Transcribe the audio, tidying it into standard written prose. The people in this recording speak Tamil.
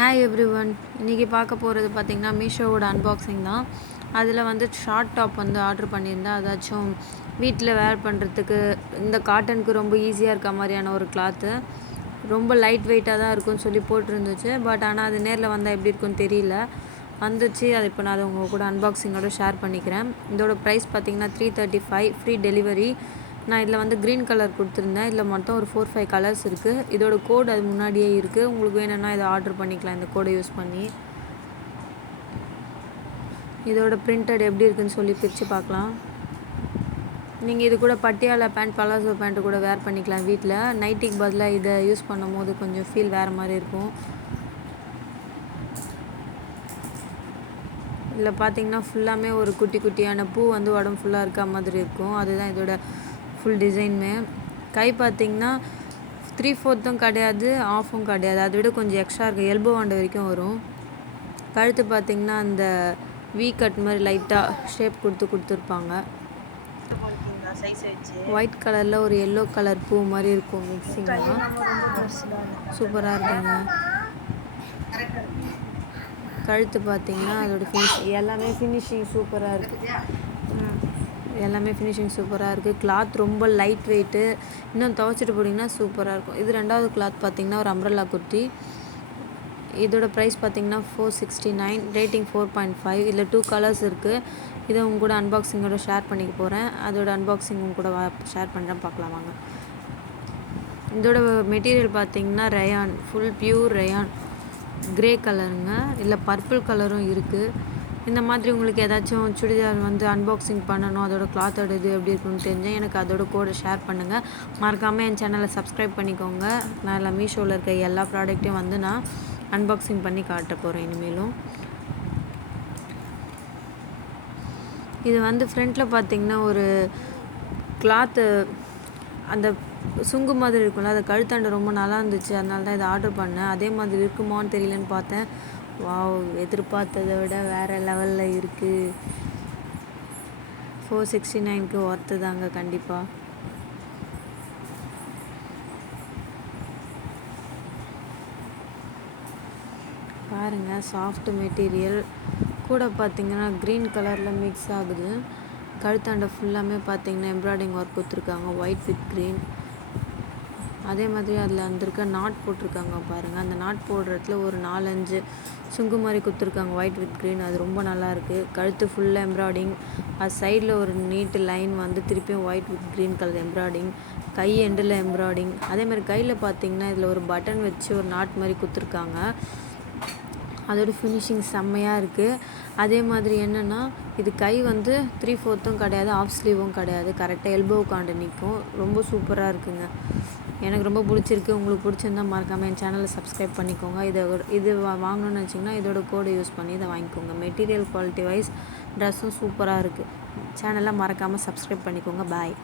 ஹாய் எவ்ரிவன், இன்றைக்கி பார்க்க போகிறது பார்த்திங்கன்னா மீஷோவோட அன்பாக்சிங் தான். அதில் வந்து ஷார்ட் டாப் வந்து ஆர்டர் பண்ணியிருந்தேன். அதாச்சும் வீட்டில் வேர் பண்ணுறதுக்கு இந்த காட்டனுக்கு ரொம்ப ஈஸியாக இருக்க மாதிரியான ஒரு கிளாத்து. ரொம்ப லைட் வெயிட்டாக தான் இருக்கும்னு சொல்லி போட்டிருந்துச்சு. பட் ஆனால் அது நேரில் வந்தால் எப்படி இருக்குன்னு தெரியல. வந்துச்சு. அது இப்போ நான் அதை உங்கள் கூட அன்பாக்சிங்கோட ஷேர் பண்ணிக்கிறேன். இதோட ப்ரைஸ் பார்த்திங்கன்னா 335, ஃப்ரீ டெலிவரி. நான் இதில் வந்து க்ரீன் கலர் கொடுத்துருந்தேன். இதில் மொத்தம் ஒரு 4-5 கலர்ஸ் இருக்குது. இதோட கோடு அது முன்னாடியே இருக்குது. உங்களுக்கு வேணும்னா இதை ஆர்டர் பண்ணிக்கலாம் இந்த கோடை யூஸ் பண்ணி. இதோட பிரிண்டட் எப்படி இருக்குதுன்னு சொல்லி பிரித்து பார்க்கலாம். நீங்கள் இது கூட பட்டியாலா பேண்ட், பலாசோ பேண்ட்டு கூட வேர் பண்ணிக்கலாம். வீட்டில் நைட்டிக்கு பதிலாக இதை யூஸ் பண்ணும் போது கொஞ்சம் ஃபீல் வேறு மாதிரி இருக்கும். இதில் பார்த்திங்கன்னா ஃபுல்லாமே ஒரு குட்டி குட்டியான பூ வந்து உடம்பு ஃபுல்லாக இருக்க மாதிரி இருக்கும். அதுதான் இதோட ஃபுல் டிசைனுமே. கை பார்த்திங்கன்னா 3/4 கிடையாது, ஆஃபும் கிடையாது. அதை விட கொஞ்சம் எக்ஸ்ட்ரா இருக்குது. எல்போ ஆண்டு வரைக்கும் வரும். கழுத்து பார்த்திங்கன்னா அந்த வி கட் மாதிரி லைட்டாக ஷேப் கொடுத்துருப்பாங்க. ஒயிட் கலரில் ஒரு எல்லோ கலர் பூ மாதிரி இருக்கும். மிக்சிங்காக சூப்பராக இருக்குங்க. கழுத்து பார்த்திங்கன்னா அதோட எல்லாமே ஃபினிஷிங் சூப்பராக இருக்குது. கிளாத் ரொம்ப லைட் வெயிட்டு. இன்னும் துவைச்சிட்டு போட்டிங்கன்னா சூப்பராக இருக்கும். இது ரெண்டாவது கிளாத் பார்த்திங்கன்னா ஒரு அம்ப்ரெல்லா குர்த்தி. இதோட ப்ரைஸ் பார்த்திங்கன்னா 469, ரேட்டிங் 4.5. இதில் 2 கலர்ஸ் இருக்குது. இதை உங்க கூட அன்பாக்சிங்கோட ஷேர் பண்ணிக்க போகிறேன். அதோட அன்பாக்சிங் உங்க கூட ஷேர் பண்ணுறேன், பார்க்கலாம் வாங்க. இதோட மெட்டீரியல் பார்த்திங்கன்னா rayon, full pure rayon, grey கலருங்க. இல்லை பர்பிள் கலரும் இருக்குது. இந்த மாதிரி உங்களுக்கு ஏதாச்சும் சுடிதார் வந்து அன்பாக்சிங் பண்ணணும், அதோட கிளாத்தோட இது எப்படி இருக்குன்னு தெரிஞ்சால் எனக்கு அதோட கோடை ஷேர் பண்ணுங்கள். மறக்காமல் என் சேனலை சப்ஸ்கிரைப் பண்ணிக்கோங்க. நான் இல்லை மீஷோவில் இருக்க எல்லா ப்ராடக்ட்டையும் வந்து நான் அன்பாக்சிங் பண்ணி காட்ட போகிறேன் இனிமேலும். இது வந்து ஃப்ரண்ட்டில் பார்த்திங்கன்னா ஒரு கிளாத்து அந்த சுங்கு மாதிரி இருக்கும்ல, அது கழுத்தாண்டு ரொம்ப நல்லா இருந்துச்சு. அதனால தான் இதை ஆர்டர் பண்ணேன். அதே மாதிரி இருக்குமான்னு தெரியலன்னு பார்த்தேன். வாவ், எதிர்பார்த்ததை விட வேறு லெவலில் இருக்குது. 469க்கு ஒர்த்து தாங்க கண்டிப்பாக. பாருங்கள், சாஃப்ட் மெட்டீரியல் கூட பார்த்திங்கன்னா க்ரீன் கலரில் மிக்ஸ் ஆகுது. கழுத்தாண்டை ஃபுல்லாமே பார்த்திங்கன்னா எம்ப்ராய்டிங் ஒர்க் கொடுத்துருக்காங்க, ஒயிட் வித் க்ரீன். அதே மாதிரி அதில் வந்திருக்க நாட் போட்டிருக்காங்க பாருங்கள். அந்த நாட் போடுறதுல ஒரு 4-5 சுங்கு மாதிரி கொடுத்துருக்காங்க, ஒயிட் வித் க்ரீன். அது ரொம்ப நல்லாயிருக்கு. கழுத்து ஃபுல்லாக எம்ப்ராய்டிங். அது சைடில் ஒரு நீட்டு லைன் வந்து திருப்பியும் white with green colour embroidering. கை எண்டில் எம்ப்ராய்டிங். அதேமாதிரி கையில் பார்த்திங்கன்னா இதில் ஒரு பட்டன் வச்சு ஒரு நாட் மாதிரி கொடுத்துருக்காங்க. அதோட ஃபினிஷிங் செம்மையாக இருக்குது. அதே மாதிரி என்னென்னா இது கை வந்து 3/4 கிடையாது, ஆஃப் ஸ்லீவும் கிடையாது. கரெக்டாக எல்போவுக்காண்டு நிற்கும். ரொம்ப சூப்பராக இருக்குங்க. எனக்கு ரொம்ப பிடிச்சிருக்கு. உங்களுக்கு பிடிச்சிருந்தா மறக்காமல் என் சேனலை சப்ஸ்கிரைப் பண்ணிக்கோங்க. இது வாங்கணும்னு நினச்சிங்கன்னா இதோட கோடை யூஸ் பண்ணி இதை வாங்கிக்கோங்க. மெட்டீரியல் குவாலிட்டி வைஸ் ட்ரெஸ்ஸும் சூப்பராக இருக்குது. சேனலை மறக்காமல் சப்ஸ்கிரைப் பண்ணிக்கோங்க. பாய்.